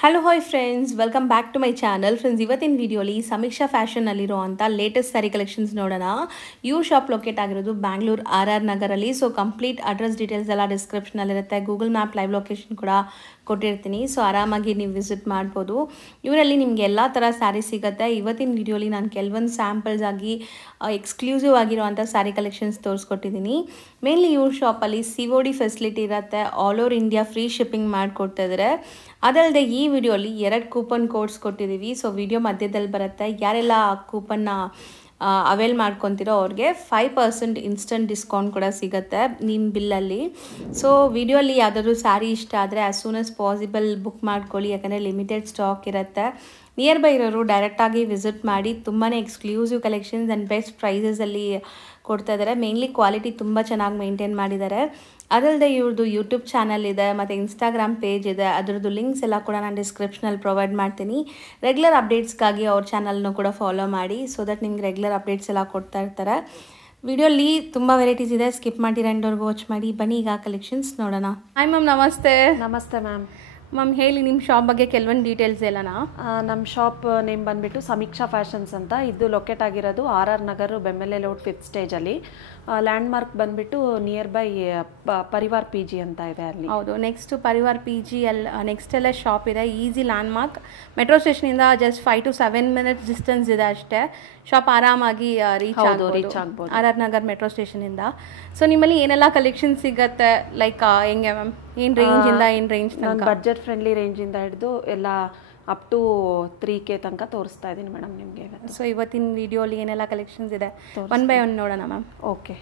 Hello hi friends, welcome back to my channel. Friends, ಇವತ್ತಿನ ವಿಡಿಯೋಲಿ ಸಮೀಕ್ಷಾ ಫ್ಯಾಷನ್ನಲ್ಲಿರೋ ಅಂಥ ಲೇಟೆಸ್ಟ್ ಸ್ಯಾರಿ ಕಲೆಕ್ಷನ್ಸ್ ನೋಡೋಣ. ಶಾಪ್ ಲೊಕೇಟ್ ಆಗಿರೋದು ಬ್ಯಾಂಗ್ಳೂರ್ RR ನಗರಲ್ಲಿ. ಸೊ ಕಂಪ್ಲೀಟ್ ಅಡ್ರೆಸ್ ಡೀಟೇಲ್ಸ್ ಎಲ್ಲ ಡಿಸ್ಕ್ರಿಪ್ಷನಲ್ಲಿರುತ್ತೆ. ಗೂಗಲ್ ಮ್ಯಾಪ್ ಲೈವ್ ಲೊಕೇಶನ್ ಕೂಡ ಕೊಟ್ಟಿರ್ತೀನಿ. ಸೊ ಆರಾಮಾಗಿ ನೀವು ವಿಸಿಟ್ ಮಾಡ್ಬೋದು. ಇವರಲ್ಲಿ ನಿಮಗೆ ಎಲ್ಲ ಥರ ಸ್ಯಾರಿ ಸಿಗುತ್ತೆ. ಇವತ್ತಿನ ವಿಡಿಯೋಲಿ ನಾನು ಕೆಲವೊಂದು ಸ್ಯಾಂಪಲ್ಸ್ ಆಗಿ ಎಕ್ಸ್ಕ್ಲೂಸಿವ್ ಆಗಿರುವಂಥ ಸ್ಯಾರಿ ಕಲೆಕ್ಷನ್ಸ್ ತೋರಿಸ್ಕೊಟ್ಟಿದ್ದೀನಿ. ಮೇನ್ಲಿ ಶಾಪಲ್ಲಿ COD ಫೆಸಿಲಿಟಿ ಇರುತ್ತೆ. All over India free shipping ಮಾಡಿಕೊಡ್ತಾ ಇದ್ದಾರೆ. ಅದಲ್ಲದೆ ಈ ವಿಡಿಯೋಲಿ 2 ಕೂಪನ್ ಕೋಡ್ಸ್ ಕೊಟ್ಟಿದ್ದೀವಿ. ಸೊ ವಿಡಿಯೋ ಮಧ್ಯದಲ್ಲಿ ಬರುತ್ತೆ. ಯಾರೆಲ್ಲ ಆ ಕೂಪನ್ನ ಅವೈಲ್ ಮಾಡ್ಕೊತಿರೋ ಅವ್ರಿಗೆ 5% ಇನ್ಸ್ಟಂಟ್ ಡಿಸ್ಕೌಂಟ್ ಕೂಡ ಸಿಗುತ್ತೆ ನಿಮ್ಮ ಬಿಲ್ಲಲ್ಲಿ. ಸೊ ವಿಡಿಯೋಲಿ ಯಾವುದಾದ್ರೂ ಸ್ಯಾರಿ ಇಷ್ಟ ಆದರೆ as soon as possible book ಮಾಡ್ಕೊಳ್ಳಿ, ಯಾಕಂದರೆ ಲಿಮಿಟೆಡ್ ಸ್ಟಾಕ್ ಇರುತ್ತೆ. ನಿಯರ್ ಬೈ ಇರೋರು ಡೈರೆಕ್ಟಾಗಿ ವಿಸಿಟ್ ಮಾಡಿ. ತುಂಬಾ ಎಕ್ಸ್ಕ್ಲೂಸಿವ್ ಕಲೆಕ್ಷನ್ಸ್ ಆ್ಯಂಡ್ ಬೆಸ್ಟ್ ಪ್ರೈಸಸಲ್ಲಿ ಕೊಡ್ತಾ ಇದ್ದಾರೆ. ಮೇನ್ಲಿ ಕ್ವಾಲಿಟಿ ತುಂಬ ಚೆನ್ನಾಗಿ ಮೇಂಟೈನ್ ಮಾಡಿದ್ದಾರೆ. ಅದಲ್ಲದೆ ಇವ್ರದ್ದು ಯೂಟ್ಯೂಬ್ ಚಾನಲ್ ಇದೆ ಮತ್ತು ಇನ್ಸ್ಟಾಗ್ರಾಮ್ ಪೇಜ್ ಇದೆ. ಅದರದ್ದು ಲಿಂಕ್ಸ್ ಎಲ್ಲ ಕೂಡ ನಾನು ಡಿಸ್ಕ್ರಿಪ್ಷನಲ್ಲಿ ಪ್ರೊವೈಡ್ ಮಾಡ್ತೀನಿ. ರೆಗ್ಯುಲರ್ ಅಪ್ಡೇಟ್ಸ್ಗಾಗಿ ಅವ್ರ ಚಾನಲ್ನು ಕೂಡ ಫಾಲೋ ಮಾಡಿ, ಸೊ ದಟ್ ನಿಮ್ಗೆ ರೆಗ್ಯುಲರ್ ಅಪ್ಡೇಟ್ಸ್ ಎಲ್ಲ ಕೊಡ್ತಾ ಇರ್ತಾರೆ. ವಿಡಿಯೋಲಿ ತುಂಬ ವೆರೈಟೀಸ್ ಇದೆ, ಸ್ಕಿಪ್ ಮಾಡಿ ಎಂಡ್ವರೆಗೂ ವಾಚ್ ಮಾಡಿ. ಬನ್ನಿ ಈಗ ಕಲೆಕ್ಷನ್ಸ್ ನೋಡೋಣ. ಹಾಯ್ ಮ್ಯಾಮ್, ನಮಸ್ತೆ. ನಮಸ್ತೆ ಮ್ಯಾಮ್. ಮ್ಯಾಮ್ ಹೇಳಿ ನಿಮ್ಮ ಶಾಪ್ ಬಗ್ಗೆ ಕೆಲವೊಂದು ಡೀಟೇಲ್ಸ್ ಎಲ್ಲನಾ. ನಮ್ಮ ಶಾಪ್ ನೇಮ್ ಬಂದುಬಿಟ್ಟು ಸಮೀಕ್ಷಾ ಫ್ಯಾಷನ್ಸ್ ಅಂತ. ಇದು ಲೊಕೇಟ್ ಆಗಿರೋದು RR ನಗರ್ ಬೆಮ್ಮೆಲೆ ರೋಡ್ 5th ಸ್ಟೇಜಲ್ಲಿ. ಲ್ಯಾಂಡ್ ಮಾರ್ಕ್ ಬಂದುಬಿಟ್ಟು ನಿಯರ್ ಬೈ ಪರಿವಾರ್ PG ಅಂತ ಇದೆ ಅಲ್ಲಿ. ಹೌದು, ನೆಕ್ಸ್ಟ್ ಪರಿವಾರ್ PG ಅಲ್ಲಿ ನೆಕ್ಸ್ಟ್ ಎಲ್ಲ ಶಾಪ್ ಇದೆ. ಈಸಿ ಲ್ಯಾಂಡ್ ಮಾರ್ಕ್, ಮೆಟ್ರೋ ಸ್ಟೇಷನಿಂದ ಜಸ್ಟ್ 5 to 7 minutes ಡಿಸ್ಟೆನ್ಸ್ ಇದೆ ಅಷ್ಟೇ. ಶಾಪ್ ಆರಾಮಾಗಿ ರೀಚ್ ಆಗ್ಬೋದು RR ನಗರ್ ಮೆಟ್ರೋ ಸ್ಟೇಷನಿಂದ. ಸೊ ನಿಮ್ಮಲ್ಲಿ ಏನೆಲ್ಲ ಕಲೆಕ್ಷನ್ ಸಿಗುತ್ತೆ, ಲೈಕ್ ಹೆಂಗೆ ಮ್ಯಾಮ್, ಏನು ರೇಂಜಿಂದ ಏನು ರೇಂಜ್? ಬಡ್ಜೆಟ್ ಫ್ರೆಂಡ್ಲಿ ರೇಂಜಿಂದ ಹಿಡಿದು ಎಲ್ಲ ಅಪ್ ಟು 3K ತನಕ ತೋರಿಸ್ತಾ ಇದ್ದೀನಿ ಮೇಡಮ್ ನಿಮಗೆ. ಸೊ ಇವತ್ತಿನ ವಿಡಿಯೋಲಿ ಏನೆಲ್ಲ ಕಲೆಕ್ಷನ್ಸ್ ಇದೆ ಒನ್ ಬೈ ಒನ್ ನೋಡೋಣ ಮ್ಯಾಮ್. ಓಕೆ.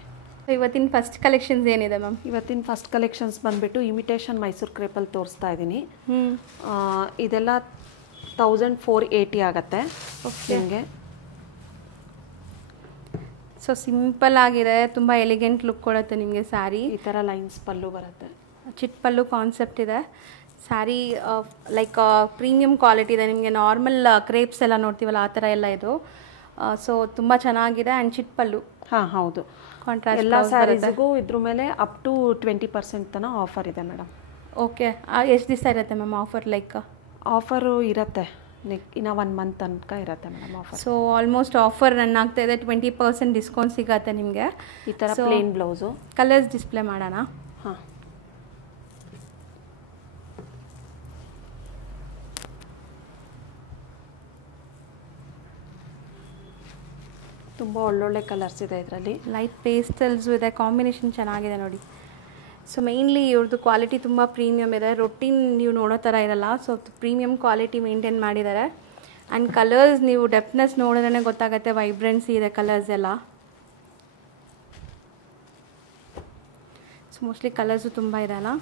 ಸೊ ಇವತ್ತಿನ ಫಸ್ಟ್ ಕಲೆಕ್ಷನ್ಸ್ ಏನಿದೆ ಮ್ಯಾಮ್? ಇವತ್ತಿನ ಫಸ್ಟ್ ಕಲೆಕ್ಷನ್ಸ್ ಬಂದುಬಿಟ್ಟು ಇಮಿಟೇಷನ್ ಮೈಸೂರು ಕ್ರೇಪಲ್ಲಿ ತೋರಿಸ್ತಾ ಇದ್ದೀನಿ. ಇದೆಲ್ಲ 1480 ಆಗುತ್ತೆ ನಿಮಗೆ. ಸೊ ಸಿಂಪಲ್ ಆಗಿದೆ, ತುಂಬ ಎಲಿಗೆಂಟ್ ಲುಕ್ ಕೊಡುತ್ತೆ ನಿಮಗೆ ಸ್ಯಾರಿ. ಈ ಥರ ಲೈನ್ಸ್ ಪಲ್ಲು ಬರುತ್ತೆ, ಚಿಟ್ ಪಲ್ಲು ಕಾನ್ಸೆಪ್ಟ್ ಇದೆ. ಸ್ಯಾರಿ ಲೈಕ್ ಪ್ರೀಮಿಯಂ ಕ್ವಾಲಿಟಿ ಇದೆ. ನಿಮಗೆ ನಾರ್ಮಲ್ ಕ್ರೇಪ್ಸ್ ಎಲ್ಲ ನೋಡ್ತೀವಲ್ಲ ಆ ಥರ ಎಲ್ಲ ಇದು. ಸೊ ತುಂಬ ಚೆನ್ನಾಗಿದೆ. ಆ್ಯಂಡ್ ಚಿಟ್ ಪಲ್ಲು. ಹಾಂ ಹೌದು, ಕಾಂಟ್ರಾಸ್ಟ್ ಎಲ್ಲ ಸ್ಯಾರೀಸ್ಗೂ ಇದ್ರ ಮೇಲೆ ಅಪ್ ಟು 20% ತನಕ ಆಫರ್ ಇದೆ ಮೇಡಮ್. ಓಕೆ, ಎಷ್ಟು ದಿವಸ ಇರುತ್ತೆ ಮ್ಯಾಮ್ ಆಫರ್? ಲೈಕ್ ಆಫರು ಇರುತ್ತೆ ಇನ್ನು 1 ಮಂತ್ ತನಕ ಇರುತ್ತೆ madam offer. So almost offer run ಆಗ್ತಾ ಇದೆ. 20% ಡಿಸ್ಕೌಂಟ್ ಸಿಗುತ್ತೆ ನಿಮಗೆ. ಈ ಥರ ಪ್ಲೇನ್ ಬ್ಲೌಸು. ಕಲರ್ಸ್ ಡಿಸ್ಪ್ಲೇ ಮಾಡೋಣ. ಹಾಂ, ತುಂಬ ಒಳ್ಳೊಳ್ಳೆ ಕಲರ್ಸ್ ಇದೆ ಇದರಲ್ಲಿ. ಲೈಟ್ ಪೇಸ್ಟಲ್ಸು ಇದೆ, ಕಾಂಬಿನೇಷನ್ ಚೆನ್ನಾಗಿದೆ ನೋಡಿ. ಸೊ ಮೇಯ್ನ್ಲಿ ಇವ್ರದ್ದು ಕ್ವಾಲಿಟಿ ತುಂಬ ಪ್ರೀಮಿಯಮ್ ಇದೆ. ರೊಟೀನ್ ನೀವು ನೋಡೋ ಥರ ಇರಲ್ಲ. ಸೊ ಪ್ರೀಮಿಯಮ್ ಕ್ವಾಲಿಟಿ ಮೇಂಟೈನ್ ಮಾಡಿದ್ದಾರೆ. ಆ್ಯಂಡ್ ಕಲರ್ಸ್ ನೀವು ಡೆಪ್ನೆಸ್ ನೋಡಿದ್ರೆ ಗೊತ್ತಾಗುತ್ತೆ, ವೈಬ್ರೆನ್ಸಿ ಇದೆ ಕಲರ್ಸ್ ಎಲ್ಲ. ಸೊ ಮೋಸ್ಟ್ಲಿ ಕಲರ್ಸು ತುಂಬ ಇದೆ ಅಲ್ಲ?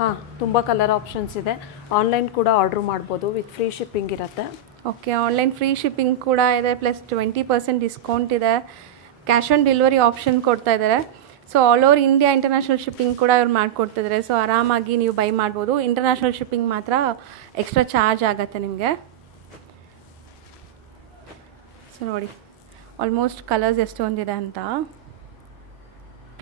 ಹಾಂ, ತುಂಬ ಕಲರ್ ಆಪ್ಷನ್ಸ್ ಇದೆ. ಆನ್ಲೈನ್ ಕೂಡ ಆರ್ಡ್ರ್ ಮಾಡ್ಬೋದು, ವಿತ್ ಫ್ರೀ ಶಿಪ್ಪಿಂಗ್ ಇರುತ್ತೆ. ಓಕೆ, ಆನ್ಲೈನ್ ಫ್ರೀ ಶಿಪ್ಪಿಂಗ್ ಕೂಡ ಇದೆ, ಪ್ಲಸ್ 20% ಡಿಸ್ಕೌಂಟ್ ಇದೆ. ಕ್ಯಾಶ್ ಆನ್ ಡೆಲಿವರಿ ಆಪ್ಷನ್ ಕೊಡ್ತಾ ಇದ್ದಾರೆ. So all over India international shipping ಕೂಡ ಇವ್ರು ಮಾಡಿಕೊಡ್ತಿದ್ದಾರೆ. ಸೊ ಆರಾಮಾಗಿ ನೀವು ಬೈ ಮಾಡ್ಬೋದು. ಇಂಟರ್ನ್ಯಾಷನಲ್ ಶಿಪ್ಪಿಂಗ್ ಮಾತ್ರ ಎಕ್ಸ್ಟ್ರಾ ಚಾರ್ಜ್ ಆಗುತ್ತೆ ನಿಮಗೆ. ಸೊ ನೋಡಿ ಆಲ್ಮೋಸ್ಟ್ ಕಲರ್ಸ್ ಎಷ್ಟೊಂದಿದೆ ಅಂತ.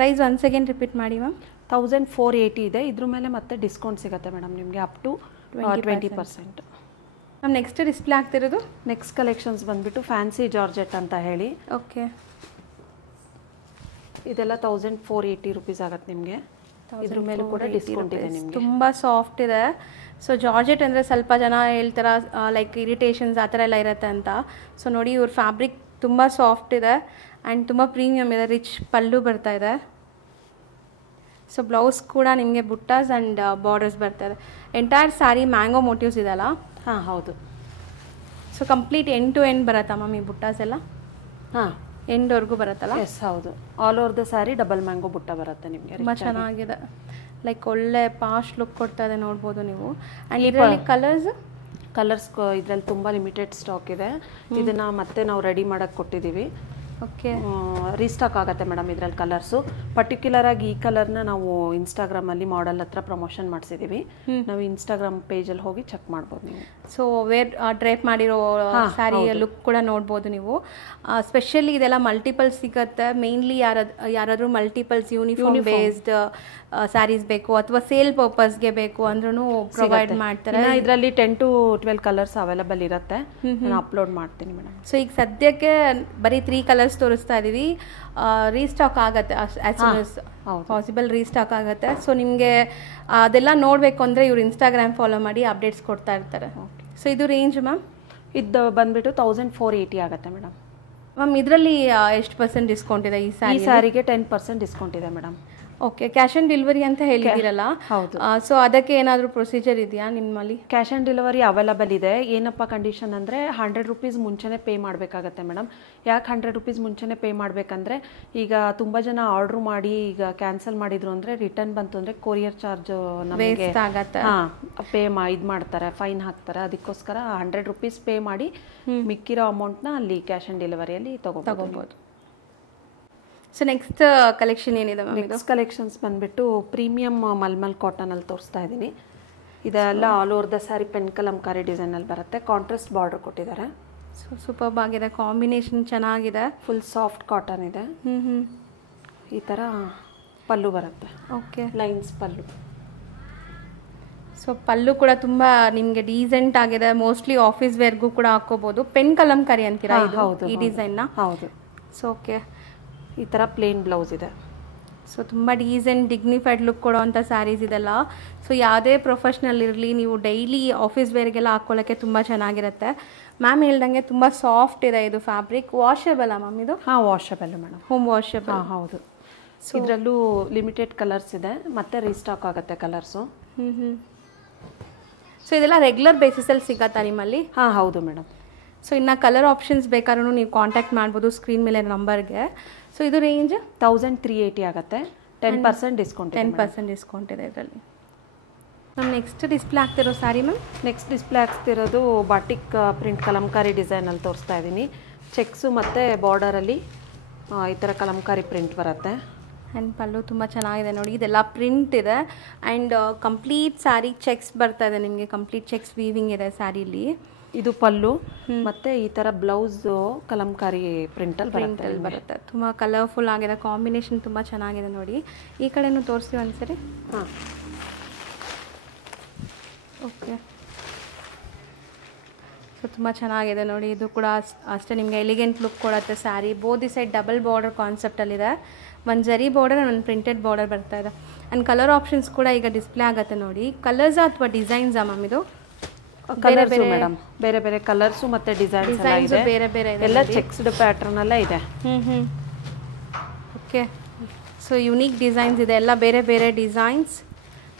ಪ್ರೈಸ್ ಒನ್ಸ್ ಅಗೇನ್ ರಿಪೀಟ್ ಮಾಡಿ ಮ್ಯಾಮ್. 1480 ಇದೆ. ಇದ್ರ ಮೇಲೆ ಮತ್ತೆ ಡಿಸ್ಕೌಂಟ್ ಸಿಗುತ್ತೆ ಮೇಡಮ್ ನಿಮಗೆ up to 20%. Ma'am next display ಆಗ್ತಿರೋದು ನೆಕ್ಸ್ಟ್ ಕಲೆಕ್ಷನ್ಸ್ ಬಂದುಬಿಟ್ಟು ಫ್ಯಾನ್ಸಿ ಜಾರ್ಜೆಟ್ ಅಂತ ಹೇಳಿ. ಓಕೆ, ಇದೆಲ್ಲ 1480 ರುಪೀಸ್ ಆಗುತ್ತೆ ನಿಮಗೆ. ಇದ್ರ ಮೇಲೆ ಕೂಡ ಡಿಸ್ಕೌಂಟ್ ಇದೆ ನಿಮಗೆ. ತುಂಬ ಸಾಫ್ಟ್ ಇದೆ. ಸೊ ಜಾರ್ಜೆಟ್ ಅಂದರೆ ಸ್ವಲ್ಪ ಜನ ಹೇಳ್ತಾರೆ ಲೈಕ್ ಇರಿಟೇಷನ್ಸ್ ಆ ಥರ ಎಲ್ಲ ಇರುತ್ತೆ ಅಂತ. ಸೊ ನೋಡಿ ಇವ್ರ ಫ್ಯಾಬ್ರಿಕ್ ತುಂಬ ಸಾಫ್ಟ್ ಇದೆ ಆ್ಯಂಡ್ ತುಂಬ ಪ್ರೀಮಿಯಮ್ ಇದೆ. ರಿಚ್ ಪಲ್ಲು ಬರ್ತಾ ಇದೆ. ಸೊ ಬ್ಲೌಸ್ ಕೂಡ ನಿಮಗೆ ಬುಟ್ಟಾಸ್ ಆ್ಯಂಡ್ ಬಾರ್ಡರ್ಸ್ ಬರ್ತಾ ಇದೆ. ಎಂಟೈರ್ ಸ್ಯಾರಿ ಮ್ಯಾಂಗೋ ಮೋಟಿವ್ಸ್ ಇದೆಲ್ಲ? ಹಾಂ ಹೌದು. So complete end to end ಬರುತ್ತಾ ಮ್ಯಾಮ್ ಈ ಬುಟ್ಟಾಸ್ ಎಲ್ಲ? ಹಾಂ, ಎಂಡ್ವರೆಗೂ ಬರುತ್ತಲ್ಲ? ಎಸ್ ಹೌದು. All over the sari double mango ಬುಟ್ಟ ಬರುತ್ತೆ ನಿಮಗೆ. ತುಂಬ ಚೆನ್ನಾಗಿದೆ. ಲೈಕ್ ಒಳ್ಳೆ ಪಾಸ್ಟ್ ಲುಕ್ ಕೊಡ್ತಾ ಇದೆ, ನೋಡ್ಬೋದು ನೀವು. ಆ್ಯಂಡ್ ಇದರಲ್ಲಿ ಕಲರ್ಸ್ ಇದರಲ್ಲಿ ತುಂಬ ಲಿಮಿಟೆಡ್ ಸ್ಟಾಕ್ ಇದೆ. ಇದನ್ನು ಮತ್ತೆ ನಾವು ರೆಡಿ ಮಾಡೋಕ್ಕೆ ಕೊಟ್ಟಿದ್ದೀವಿ. ಓಕೆ. ರೀಸ್ಟಾಕ್ ಆಗುತ್ತೆ ಮೇಡಮ್ ಇದರಲ್ಲಿ ಕಲರ್ಸು. ಪರ್ಟಿಕ್ಯುಲರಾಗಿ ಈ ಕಲರ್ನ ನಾವು ಇನ್ಸ್ಟಾಗ್ರಾಮಲ್ಲಿ ಮಾಡೆಲ್ ಹತ್ರ ಪ್ರಮೋಷನ್ ಮಾಡಿಸಿದ್ದೀವಿ. ನಾವು ಇನ್ಸ್ಟಾಗ್ರಾಮ್ ಪೇಜಲ್ಲಿ ಹೋಗಿ ಚೆಕ್ ಮಾಡ್ಬೋದು ನೀವು. ಸೊ ಡ್ರೇಪ್ ಮಾಡಿರೋ ಸ್ಯಾರಿ ಲುಕ್ ಕೂಡ ನೋಡ್ಬೋದು ನೀವು. ಸ್ಪೆಷಲಿ ಇದೆಲ್ಲ ಮಲ್ಟಿಪಲ್ ಸಿಗುತ್ತೆ. ಮೇನ್ಲಿ ಯಾರಾದರೂ ಮಲ್ಟಿಪಲ್ಸ್ ಯೂನಿಫಾರ್ಮ್ ಬೇಸ್ಡ್ ಸ್ಯಾರೀಸ್ ಬೇಕು ಅಥವಾ ಸೇಲ್ ಪರ್ಪಸ್ಗೆ ಬೇಕು ಅಂದ್ರೂ ಪ್ರೊವೈಡ್ ಮಾಡ್ತಾರೆ. ಇದರಲ್ಲಿ 10 to 12 ಕಲರ್ಸ್ ಅವೈಲಬಲ್ ಇರುತ್ತೆ. ನಾನು ಅಪ್ಲೋಡ್ ಮಾಡ್ತೀನಿ ಮೇಡಮ್. ಸೊ ಈಗ ಸದ್ಯಕ್ಕೆ ಬರೀ 3 ಕಲರ್ಸ್ ತೋರಿಸ್ತಾ ಇದ್ದೀವಿ. ರೀಸ್ಟಾಕ್ ಆಗುತ್ತೆ as soon as possible restock ಆಗುತ್ತೆ. ಸೊ ನಿಮಗೆ ಅದೆಲ್ಲ ನೋಡಬೇಕು ಅಂದರೆ ಇವ್ರು ಇನ್ಸ್ಟಾಗ್ರಾಮ್ ಫಾಲೋ ಮಾಡಿ ಅಪ್ಡೇಟ್ಸ್ ಕೊಡ್ತಾ ಇರ್ತಾರೆ. ಸೊ ಇದು ರೇಂಜ್ ಮ್ಯಾಮ್? ಇದು ಬಂದುಬಿಟ್ಟು 1480 ಆಗುತ್ತೆ ಮೇಡಮ್. ಮ್ಯಾಮ್ ಇದರಲ್ಲಿ ಎಷ್ಟು % ಡಿಸ್ಕೌಂಟ್ ಇದೆ ಈ ಸ್ಯಾರಿಗೆ? 10% ಡಿಸ್ಕೌಂಟ್ ಇದೆ madam. Okay. Cash on delivery ಅಂತ ಹೇಳಿದ್ದೀರಲ್ಲ, ಹೌದು. ಸೊ ಅದಕ್ಕೆ ಏನಾದರೂ ಪ್ರೊಸೀಜರ್ ಇದೆಯಾ ನಿಮ್ಮಲ್ಲಿ? ಕ್ಯಾಶ್ ಆನ್ ಡೆಲಿವರಿ ಅವೈಲಬಲ್ ಇದೆ. ಏನಪ್ಪ ಕಂಡೀಷನ್ ಅಂದರೆ 100 ರೂಪೀಸ್ ಮುಂಚೆನೇ ಪೇ ಮಾಡಬೇಕಾಗತ್ತೆ ಮೇಡಮ್. ಯಾಕೆ 100 ರೂಪೀಸ್ ಮುಂಚೆನೇ ಪೇ ಮಾಡಬೇಕಂದ್ರೆ, ಈಗ ತುಂಬ ಜನ ಆರ್ಡ್ರ್ ಮಾಡಿ ಈಗ ಕ್ಯಾನ್ಸಲ್ ಮಾಡಿದ್ರು ಅಂದರೆ ರಿಟರ್ನ್ ಬಂತು ಅಂದರೆ ಕೊರಿಯರ್ ಚಾರ್ಜ್ ನಮಗೆ ಪೇ ಇದು ಮಾಡ್ತಾರೆ, ಫೈನ್ ಹಾಕ್ತಾರೆ. ಅದಕ್ಕೋಸ್ಕರ 100 ರೂಪೀಸ್ ಪೇ ಮಾಡಿ ಮಿಕ್ಕಿರೋ ಅಮೌಂಟ್ನ ಅಲ್ಲಿ ಕ್ಯಾಶ್ ಆನ್ ಡೆಲಿವರಿಯಲ್ಲಿ ತಗೋಬೋದು. ಸೊ ನೆಕ್ಸ್ಟ್ ಕಲೆಕ್ಷನ್ ಏನಿದೆ ಮ್ಯಾಮ್? ನೆಕ್ಸ್ಟ್ ಕಲೆಕ್ಷನ್ಸ್ ಬಂದುಬಿಟ್ಟು ಪ್ರೀಮಿಯಮ್ ಮಲ್ಮಲ್ ಕಾಟನಲ್ಲಿ ತೋರಿಸ್ತಾ ಇದ್ದೀನಿ. ಇದೆಲ್ಲ all over the sari pen Kalamkari ಡಿಸೈನಲ್ಲಿ ಬರುತ್ತೆ. ಕಾಂಟ್ರಾಸ್ಟ್ ಬಾರ್ಡರ್ ಕೊಟ್ಟಿದ್ದಾರೆ. ಸೊ ಸೂಪರ್ಬ್ ಆಗಿದೆ, ಕಾಂಬಿನೇಷನ್ ಚೆನ್ನಾಗಿದೆ. ಫುಲ್ ಸಾಫ್ಟ್ ಕಾಟನ್ ಇದೆ. ಈ ಥರ ಪಲ್ಲು ಬರುತ್ತೆ. Okay. Lines pallu. So pallu ಕೂಡ ತುಂಬ ನಿಮಗೆ ಡೀಸೆಂಟ್ ಆಗಿದೆ. ಮೋಸ್ಟ್ಲಿ ಆಫೀಸ್ ವೇರ್ಗೂ ಕೂಡ ಹಾಕೋಬಹುದು. ಪೆನ್ ಕಲಂಕಾರಿ ಅಂತೀರಾ ಈ ಡಿಸೈನ್ನ? ಹೌದು. So okay. ಈ ಥರ ಪ್ಲೇನ್ ಬ್ಲೌಸ್ ಇದೆ. ಸೊ ತುಂಬ ಡೀಸೆಂಟ್ ಡಿಗ್ನಿಫೈಡ್ ಲುಕ್ ಕೊಡೋವಂಥ ಸ್ಯಾರೀಸ್ ಇದೆಲ್ಲ. ಸೊ ಯಾವುದೇ ಪ್ರೊಫೆಷ್ನಲ್ ಇರಲಿ, ನೀವು ಡೈಲಿ ಆಫೀಸ್ ವೇರ್ಗೆಲ್ಲ ಹಾಕ್ಕೊಳ್ಳೋಕ್ಕೆ ತುಂಬ ಚೆನ್ನಾಗಿರುತ್ತೆ. ಮ್ಯಾಮ್ ಹೇಳ್ದಂಗೆ ತುಂಬ ಸಾಫ್ಟ್ ಇದೆ ಇದು ಫ್ಯಾಬ್ರಿಕ್. ವಾಷೇಬಲ್ ಮ್ಯಾಮ್ ಇದು? Washable madam. Home washable. ಹೌದು. ಸೊ ಇದರಲ್ಲೂ ಲಿಮಿಟೆಡ್ ಕಲರ್ಸ್ ಇದೆ, ಮತ್ತೆ ರೀಸ್ಟಾಕ್ ಆಗುತ್ತೆ ಕಲರ್ಸು. ಸೊ ಇದೆಲ್ಲ ರೆಗ್ಯುಲರ್ ಬೇಸಿಸಲ್ಲಿ ಸಿಗತ್ತಾ ನಿಮ್ಮಲ್ಲಿ? ಹೌದು ಮೇಡಮ್. ಸೊ ಇನ್ನು ಕಲರ್ ಆಪ್ಷನ್ಸ್ ಬೇಕಾದ್ರೂ ನೀವು ಕಾಂಟ್ಯಾಕ್ಟ್ ಮಾಡ್ಬೋದು ಸ್ಕ್ರೀನ್ ಮೇಲೆ ನಂಬರ್ಗೆ. ಸೊ ಇದು ರೇಂಜ್ 1380 ಆಗುತ್ತೆ. 10% ಡಿಸ್ಕೌಂಟ್. 10% ಡಿಸ್ಕೌಂಟ್ ಇದೆ ಇದರಲ್ಲಿ. ಮ್ಯಾಮ್ ನೆಕ್ಸ್ಟ್ ಡಿಸ್ಪ್ಲೇ ಆಗ್ತಿರೋ ಸ್ಯಾರಿ ಮ್ಯಾಮ್? ನೆಕ್ಸ್ಟ್ ಡಿಸ್ಪ್ಲೇ ಆಗ್ತಿರೋದು ಬಾಟಿಕ್ ಪ್ರಿಂಟ್ ಕಲಂಕಾರಿ ಡಿಸೈನಲ್ಲಿ ತೋರಿಸ್ತಾ ಇದ್ದೀನಿ. ಚೆಕ್ಸು ಮತ್ತು ಬಾರ್ಡರಲ್ಲಿ ಈ ಥರ ಕಲಂಕಾರಿ ಪ್ರಿಂಟ್ ಬರುತ್ತೆ. ಆ್ಯಂಡ್ ಪಲ್ಲು ತುಂಬ ಚೆನ್ನಾಗಿದೆ ನೋಡಿ. ಇದೆಲ್ಲ ಪ್ರಿಂಟ್ ಇದೆ ಆ್ಯಂಡ್ ಕಂಪ್ಲೀಟ್ ಸ್ಯಾರಿ ಚೆಕ್ಸ್ ಬರ್ತಾ ಇದೆ ನಿಮಗೆ. ಕಂಪ್ಲೀಟ್ ಚೆಕ್ಸ್ ವೀವಿಂಗ್ ಇದೆ ಸ್ಯಾರಿಲಿ. ಇದು ಪಲ್ಲು ಮತ್ತು ಈ ಥರ ಬ್ಲೌಸ್ ಕಲಂಕಾರಿ ಪ್ರಿಂಟಲ್ಲಿ ಬರುತ್ತೆ. ತುಂಬ ಕಲರ್ಫುಲ್ ಆಗಿದೆ, ಕಾಂಬಿನೇಷನ್ ತುಂಬ ಚೆನ್ನಾಗಿದೆ ನೋಡಿ. ಈ ಕಡೆನೂ ತೋರಿಸಿ ಒಂದ್ಸರಿ. ಓಕೆ. ಸೊ ತುಂಬ ಚೆನ್ನಾಗಿದೆ ನೋಡಿ. ಇದು ಕೂಡ ಅಷ್ಟೇ ನಿಮಗೆ ಎಲಿಗೆಂಟ್ ಲುಕ್ ಕೊಡುತ್ತೆ ಸ್ಯಾರಿ. ಬೋದಿ side double border ಕಾನ್ಸೆಪ್ಟಲ್ಲಿದೆ. ಒಂದು ಜರಿ ಬಾರ್ಡರ್, ಒಂದು ಪ್ರಿಂಟೆಡ್ ಬಾರ್ಡರ್ ಬರ್ತಾ ಇದೆ. ಆ್ಯಂಡ್ ಕಲರ್ ಆಪ್ಷನ್ಸ್ ಕೂಡ ಈಗ ಡಿಸ್ಪ್ಲೇ ಆಗುತ್ತೆ ನೋಡಿ. ಕಲರ್ಸಾ ಅಥವಾ ಡಿಸೈನ್ಸಾ ಮ್ಯಾಮ್ ಇದು? ಕಲರ್ಸ್ ಮೇಡಮ್, ಬೇರೆ ಬೇರೆ ಕಲರ್ಸು ಮತ್ತು ಡಿಸೈನ್ಸ್ ಬೇರೆ ಬೇರೆ ಇದೆ. ಎಲ್ಲ ಚೆಕ್ಸ್ಡ್ ಪ್ಯಾಟರ್ನ್ ಎಲ್ಲ ಇದೆ. ಓಕೆ. ಸೊ ಯುನೀಕ್ ಡಿಸೈನ್ಸ್ ಇದೆ, ಎಲ್ಲ ಬೇರೆ ಬೇರೆ ಡಿಸೈನ್ಸ್.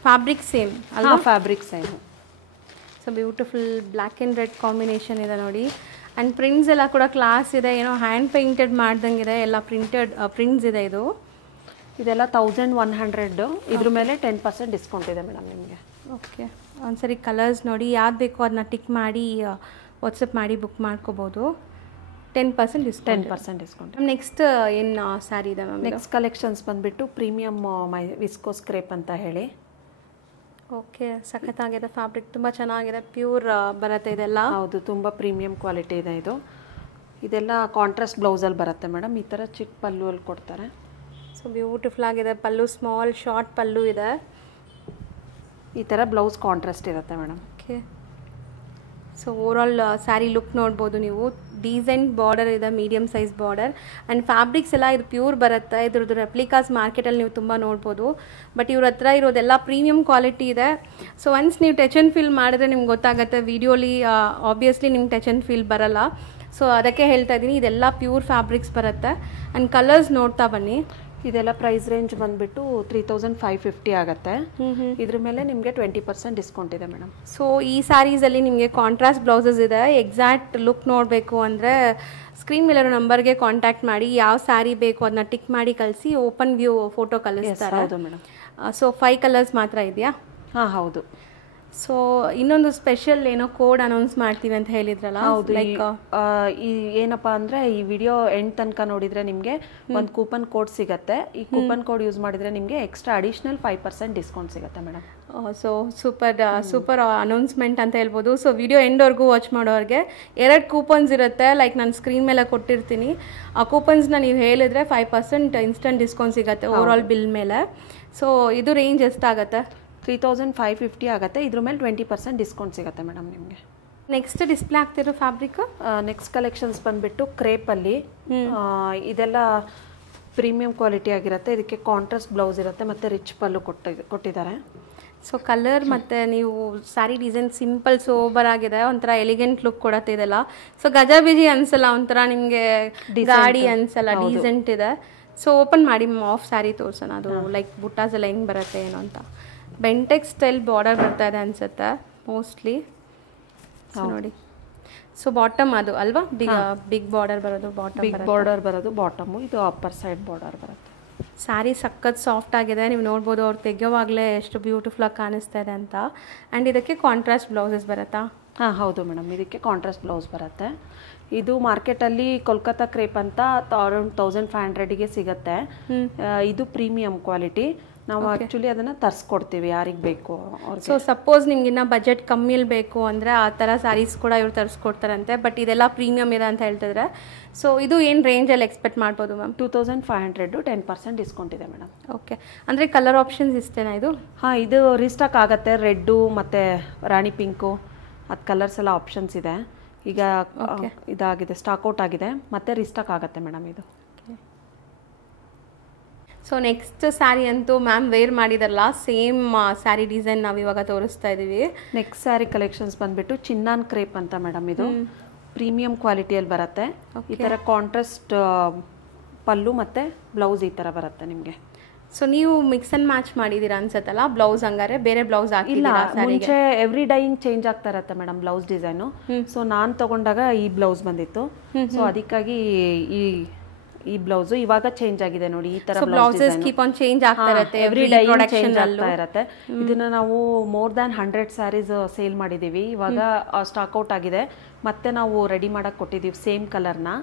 ಫ್ಯಾಬ್ರಿಕ್ ಸೇಮ್ ಅಲ್ವಾ? Fabric same. So beautiful black and red combination ಇದೆ ನೋಡಿ. ಆ್ಯಂಡ್ ಪ್ರಿಂಟ್ಸ್ ಎಲ್ಲ ಕೂಡ ಕ್ಲಾಸ್ ಇದೆ, ಏನೋ ಹ್ಯಾಂಡ್ ಪೇಂಟೆಡ್ ಮಾಡ್ದಂಗಿದೆ. ಎಲ್ಲ ಪ್ರಿಂಟ್ಸ್ ಇದೆ. ಇದೆಲ್ಲ 1100. ಇದ್ರ ಮೇಲೆ 10% ಡಿಸ್ಕೌಂಟ್ ಇದೆ ಮೇಡಮ್ ನಿಮಗೆ. ಓಕೆ. ಒಂದ್ಸರಿ ಕಲರ್ಸ್ ನೋಡಿ, ಯಾವ್ದು ಬೇಕೋ ಅದನ್ನ ಟಿಕ್ ಮಾಡಿ ವಾಟ್ಸಪ್ ಮಾಡಿ ಬುಕ್ ಮಾಡ್ಕೋಬೋದು. 10% ಡಿಸ್ಕೌಂಟ್. 10% ಡಿಸ್ಕೌಂಟ್. ನೆಕ್ಸ್ಟ್ ಏನು ಸ್ಯಾರಿ ಇದೆ ಮ್ಯಾಮ್? ನೆಕ್ಸ್ಟ್ ಕಲೆಕ್ಷನ್ಸ್ ಬಂದುಬಿಟ್ಟು ಪ್ರೀಮಿಯಮ್ ವಿಸ್ಕೋಸ್ ಕ್ರೇಪ್ ಅಂತ ಹೇಳಿ. ಓಕೆ. ಸಖತ್ತಾಗಿದೆ ಫ್ಯಾಬ್ರಿಕ್, ತುಂಬ ಚೆನ್ನಾಗಿದೆ. ಪ್ಯೂರ್ ಬರುತ್ತೆ ಇದೆಲ್ಲ. ಹೌದು, ತುಂಬ ಪ್ರೀಮಿಯಂ ಕ್ವಾಲಿಟಿ ಇದೆ ಇದು. ಇದೆಲ್ಲ ಕಾಂಟ್ರಾಸ್ಟ್ ಬ್ಲೌಸಲ್ಲಿ ಬರುತ್ತೆ ಮೇಡಮ್. ಈ ಥರ ಚಿಕ್ಕ ಪಲ್ಲುವಲ್ಲಿ ಕೊಡ್ತಾರೆ. ಸೊ ಬ್ಯೂಟಿಫುಲ್ ಆಗಿದೆ ಪಲ್ಲು. ಸ್ಮಾಲ್ ಶಾರ್ಟ್ ಪಲ್ಲು ಇದೆ. ಈ ಥರ ಬ್ಲೌಸ್ ಕಾಂಟ್ರಾಸ್ಟ್ ಇರುತ್ತೆ madam. Okay. So overall sari look ನೋಡ್ಬೋದು ನೀವು. ಡೀಸೆಂಟ್ ಬಾರ್ಡರ್ ಇದೆ, medium size border. And fabrics ಎಲ್ಲ ಇದು ಪ್ಯೂರ್ ಬರುತ್ತೆ. ಇದ್ರದ್ದು ರೆಪ್ಲಿಕಾಸ್ ಮಾರ್ಕೆಟಲ್ಲಿ ನೀವು ತುಂಬ ನೋಡ್ಬೋದು. ಬಟ್ ಇವ್ರ ಹತ್ರ ಇರೋದೆಲ್ಲ ಪ್ರೀಮಿಯಂ ಕ್ವಾಲಿಟಿ ಇದೆ. ಸೊ ಒನ್ಸ್ ನೀವು ಟಚ್ ಆ್ಯಂಡ್ ಫೀಲ್ ಮಾಡಿದ್ರೆ ನಿಮ್ಗೆ ಗೊತ್ತಾಗುತ್ತೆ. ವಿಡಿಯೋಲಿ ಆಬ್ವಿಯಸ್ಲಿ ನಿಮ್ಗೆ ಟಚ್ ಆ್ಯಂಡ್ ಫೀಲ್ ಬರಲ್ಲ. ಸೊ ಅದಕ್ಕೆ ಹೇಳ್ತಾ ಇದ್ದೀನಿ, ಇದೆಲ್ಲ ಪ್ಯೂರ್ ಫ್ಯಾಬ್ರಿಕ್ಸ್ ಬರುತ್ತೆ. ಆ್ಯಂಡ್ ಕಲರ್ಸ್ ನೋಡ್ತಾ ಬನ್ನಿ. ಇದೆಲ್ಲ ಪ್ರೈಸ್ ರೇಂಜ್ ಬಂದುಬಿಟ್ಟು 3550 ಆಗುತ್ತೆ. ಇದ್ರ ಮೇಲೆ ನಿಮಗೆ 20% ಡಿಸ್ಕೌಂಟ್ ಇದೆ ಮೇಡಮ್. ಸೊ ಈ ಸ್ಯಾರೀಸಲ್ಲಿ ನಿಮಗೆ ಕಾಂಟ್ರಾಸ್ಟ್ ಬ್ಲೌಸಸ್ ಇದೆ. ಎಕ್ಸಾಕ್ಟ್ ಲುಕ್ ನೋಡಬೇಕು ಅಂದರೆ ಸ್ಕ್ರೀನ್ ಮೇಲೆ ನಂಬರ್ಗೆ ಕಾಂಟ್ಯಾಕ್ಟ್ ಮಾಡಿ. ಯಾವ ಸ್ಯಾರಿ ಬೇಕು ಅದನ್ನ ಟಿಕ್ ಮಾಡಿ ಕಳಿಸಿ ಓಪನ್ ವ್ಯೂ ಫೋಟೋ ಕಳಿಸ್ತಾರೆ. ಹೌದು ಮೇಡಮ್. ಸೊ 5 ಕಲರ್ಸ್ ಮಾತ್ರ ಇದೆಯಾ? ಹೌದು. ಸೊ ಇನ್ನೊಂದು ಸ್ಪೆಷಲ್ ಏನೋ ಕೋಡ್ ಅನೌನ್ಸ್ ಮಾಡ್ತೀವಿ ಅಂತ ಹೇಳಿದ್ರಲ್ಲ. ಹೌದು, ಈ ಏನಪ್ಪ ಅಂದರೆ ಈ ವಿಡಿಯೋ ಎಂಡ್ ತನಕ ನೋಡಿದರೆ ನಿಮಗೆ ಒಂದು ಕೂಪನ್ ಕೋಡ್ ಸಿಗುತ್ತೆ. ಈ ಕೂಪನ್ ಕೋಡ್ ಯೂಸ್ ಮಾಡಿದರೆ ನಿಮಗೆ ಎಕ್ಸ್ಟ್ರಾ ಅಡಿಷ್ನಲ್ 5% ಡಿಸ್ಕೌಂಟ್ ಸಿಗುತ್ತೆ ಮೇಡಮ್. ಸೊ ಸೂಪರ್ ಅನೌನ್ಸ್ಮೆಂಟ್ ಅಂತ ಹೇಳ್ಬೋದು. ಸೊ ವಿಡಿಯೋ ಎಂಡ್ವರೆಗೂ ವಾಚ್ ಮಾಡೋರಿಗೆ 2 ಕೂಪನ್ಸ್ ಇರುತ್ತೆ, ಲೈಕ್ ನಾನು ಸ್ಕ್ರೀನ್ ಮೇಲೆ ಕೊಟ್ಟಿರ್ತೀನಿ. ಆ ಕೂಪನ್ಸ್ನ ನೀವು ಹೇಳಿದ್ರೆ 5% ಇನ್ಸ್ಟಂಟ್ ಡಿಸ್ಕೌಂಟ್ ಸಿಗುತ್ತೆ ಓವರ್ ಆಲ್ ಬಿಲ್ ಮೇಲೆ. ಸೊ ಇದು ರೇಂಜ್ ಎಷ್ಟಾಗುತ್ತೆ? 3550 ಆಗುತ್ತೆ. ಇದ್ರ ಮೇಲೆ 20% ಡಿಸ್ಕೌಂಟ್ ಸಿಗುತ್ತೆ ಮೇಡಮ್ ನಿಮಗೆ. ನೆಕ್ಸ್ಟ್ ಡಿಸ್ಪ್ಲೇ ಆಗ್ತಿರೋ ಫ್ಯಾಬ್ರಿಕ್, ನೆಕ್ಸ್ಟ್ ಕಲೆಕ್ಷನ್ಸ್ ಬಂದುಬಿಟ್ಟು ಕ್ರೇಪಲ್ಲಿ. ಇದೆಲ್ಲ ಪ್ರೀಮಿಯಂ ಕ್ವಾಲಿಟಿ ಆಗಿರುತ್ತೆ. ಇದಕ್ಕೆ ಕಾಂಟ್ರಾಸ್ಟ್ ಬ್ಲೌಸ್ ಇರುತ್ತೆ ಮತ್ತು ರಿಚ್ ಪಲ್ಲು ಕೊಟ್ಟಿದ್ದಾರೆ. ಸೊ ಕಲರ್ ಮತ್ತು ನೀವು ಸ್ಯಾರಿ ಡಿಸೈನ್ ಸಿಂಪಲ್ ಸೋಬರ್ ಆಗಿದೆ, ಒಂಥರ ಎಲಿಗೆಂಟ್ ಲುಕ್ ಕೊಡತ್ತೆ ಇದೆಲ್ಲ. ಸೊ ಗಜಬೀಜಿ ಅನ್ಸಲ್ಲ, ಒಂಥರ ನಿಮಗೆ ಗಾಡಿ ಅನ್ಸಲ್ಲ, ಡೀಸೆಂಟ್ ಇದೆ. ಸೊ ಓಪನ್ ಮಾಡಿ ಆಫ್ ಸ್ಯಾರಿ ತೋರ್ಸೋಣ, ಅದು ಲೈಕ್ ಬುಟ್ಟಾಸ್ ಎಲ್ಲ ಹೆಂಗೆ ಬರುತ್ತೆ ಏನೋ ಅಂತ. ಬೆಂಟೆಕ್ಸ್ ಸ್ಟೈಲ್ ಬಾರ್ಡರ್ ಬರ್ತಾ ಇದೆ ಅನ್ಸುತ್ತೆ ಮೋಸ್ಟ್ಲಿ. ಸೊ ನೋಡಿ, ಸೊ ಬಾಟಮ್ ಅದು ಅಲ್ವಾ, ಬಿಗ್ ಬಾರ್ಡರ್ ಬರೋದು, ಬಾಟಮು, ಇದು ಅಪ್ಪರ್ ಸೈಡ್ ಬಾರ್ಡರ್ ಬರುತ್ತೆ. ಸ್ಯಾರಿ ಸಖತ್ ಸಾಫ್ಟ್ ಆಗಿದೆ, ನೀವು ನೋಡ್ಬೋದು. ಅವ್ರು ತೆಗೆಯೋವಾಗಲೇ ಎಷ್ಟು ಬ್ಯೂಟಿಫುಲ್ ಆಗಿ ಕಾಣಿಸ್ತಾ ಇದೆ ಅಂತ. ಆ್ಯಂಡ್ ಇದಕ್ಕೆ ಕಾಂಟ್ರಾಸ್ಟ್ ಬ್ಲೌಸಸ್ ಬರುತ್ತಾ? ಹೌದು ಮೇಡಮ್, ಇದಕ್ಕೆ ಕಾಂಟ್ರಾಸ್ಟ್ ಬ್ಲೌಸ್ ಬರುತ್ತೆ. ಇದು ಮಾರ್ಕೆಟಲ್ಲಿ ಕೋಲ್ಕತ್ತಾ ಕ್ರೇಪ್ ಅಂತ ಅರೌಂಡ್ 1500ಗೆ ಸಿಗುತ್ತೆ. ಇದು ಪ್ರೀಮಿಯಂ ಕ್ವಾಲಿಟಿ. ನಾವು ಆ್ಯಕ್ಚುಲಿ ಅದನ್ನು ತರಿಸ್ಕೊಡ್ತೀವಿ ಯಾರಿಗೆ ಬೇಕು ಅವ್ರಿಗೆ. ಸೊ ಸಪೋಸ್ ನಿಮ್ಗೆ ಇನ್ನೂ ಬಜೆಟ್ ಕಮ್ಮಿಯಲ್ಲಿ ಬೇಕು ಅಂದರೆ ಆ ಥರ ಸ್ಯಾರೀಸ್ ಕೂಡ ಇವ್ರು ತರಿಸ್ಕೊಡ್ತಾರಂತೆ. ಬಟ್ ಇದೆಲ್ಲ ಪ್ರೀಮಿಯಮ್ ಇದೆ ಅಂತ ಹೇಳ್ತಿದ್ರೆ. ಸೊ ಇದು ಏನು ರೇಂಜಲ್ಲಿ ಎಕ್ಸ್ಪೆಕ್ಟ್ ಮಾಡ್ಬೋದು ಮ್ಯಾಮ್? 2500 10% ಡಿಸ್ಕೌಂಟ್ ಇದೆ ಮೇಡಮ್. ಓಕೆ, ಅಂದರೆ ಕಲರ್ ಆಪ್ಷನ್ಸ್ ಇಷ್ಟೇನಾ ಇದು? ಇದು ರೀಸ್ಟಾಕ್ ಆಗುತ್ತೆ. ರೆಡ್ಡು ಮತ್ತು ರಾಣಿ ಪಿಂಕು ಅದು ಕಲರ್ಸ್ ಎಲ್ಲ ಆಪ್ಷನ್ಸ್ ಇದೆ. ಈಗ ಇದಾಗಿದೆ, ಸ್ಟಾಕ್ಔಟ್ ಆಗಿದೆ, ಮತ್ತೆ ರೀಸ್ಟಾಕ್ ಆಗುತ್ತೆ ಮೇಡಮ್ ಇದು. ಸೊ ನೆಕ್ಸ್ಟ್ ಸ್ಯಾರಿ ಅಂತೂ ಮ್ಯಾಮ್ ವೇರ್ ಮಾಡಿದಾರಲ್ಲ, ಸೇಮ್ ಸ್ಯಾರಿ ಡಿಸೈನ್ ನಾವು ಇವಾಗ ತೋರಿಸ್ತಾ ಇದ್ದೀವಿ. ನೆಕ್ಸ್ಟ್ ಸ್ಯಾರಿ ಕಲೆಕ್ಷನ್ಸ್ ಬಂದ್ಬಿಟ್ಟು ಚಿನ್ನಾನ್ ಕ್ರೇಪ್ ಅಂತ ಮೇಡಮ್. ಇದು ಪ್ರೀಮಿಯಂ ಕ್ವಾಲಿಟಿಯಲ್ಲಿ ಬರುತ್ತೆ. ಈ ಥರ ಕಾಂಟ್ರಾಸ್ಟ್ ಪಲ್ಲು ಮತ್ತು ಬ್ಲೌಸ್ ಈ ಥರ ಬರುತ್ತೆ ನಿಮಗೆ. ಸೊ ನೀವು ಮಿಕ್ಸ್ ಅಂಡ್ ಮ್ಯಾಚ್ ಮಾಡಿದ್ದೀರಾ ಅನ್ಸತ್ತಲ್ಲ ಬ್ಲೌಸ್? ಹಂಗಾರೆ ಬೇರೆ ಬ್ಲೌಸ್ ಇಲ್ಲ, ಮುಂಚೆ ಎವ್ರಿ ಡೈಯಿಂಗ್ ಚೇಂಜ್ ಆಗ್ತಾ ಇರುತ್ತೆ ಮೇಡಮ್ ಬ್ಲೌಸ್ ಡಿಸೈನು. ಸೊ ನಾನು ತಗೊಂಡಾಗ ಈ ಬ್ಲೌಸ್ ಬಂದಿತ್ತು. ಸೊ ಅದಕ್ಕಾಗಿ ಈ ಬ್ಲೌಸ್ ಇವಾಗ ಚೇಂಜ್ ಆಗಿದೆ ನೋಡಿ. ಈ ತರ ಬ್ಲೌಸಸ್ ಕೀಪ್ ಆನ್ ಚೇಂಜ್ ಆಗ್ತಾ ಇರುತ್ತೆ, ಎವ್ರಿ ಡೇ ಚೇಂಜ್ ಆಗ್ತಾ ಇರುತ್ತೆ. ಇದನ್ನ ನಾವು ಮೋರ್ ದ್ಯಾನ್ 100 ಸ್ಯಾರೀಸ್ ಸೇಲ್ ಮಾಡಿದೀವಿ. ಇವಾಗ ಸ್ಟಾಕ್ ಔಟ್ ಆಗಿದೆ, ಮತ್ತೆ ನಾವು ರೆಡಿ ಮಾಡಕ್ ಕೊಟ್ಟಿದೀವಿ ಸೇಮ್ ಕಲರ್ನ.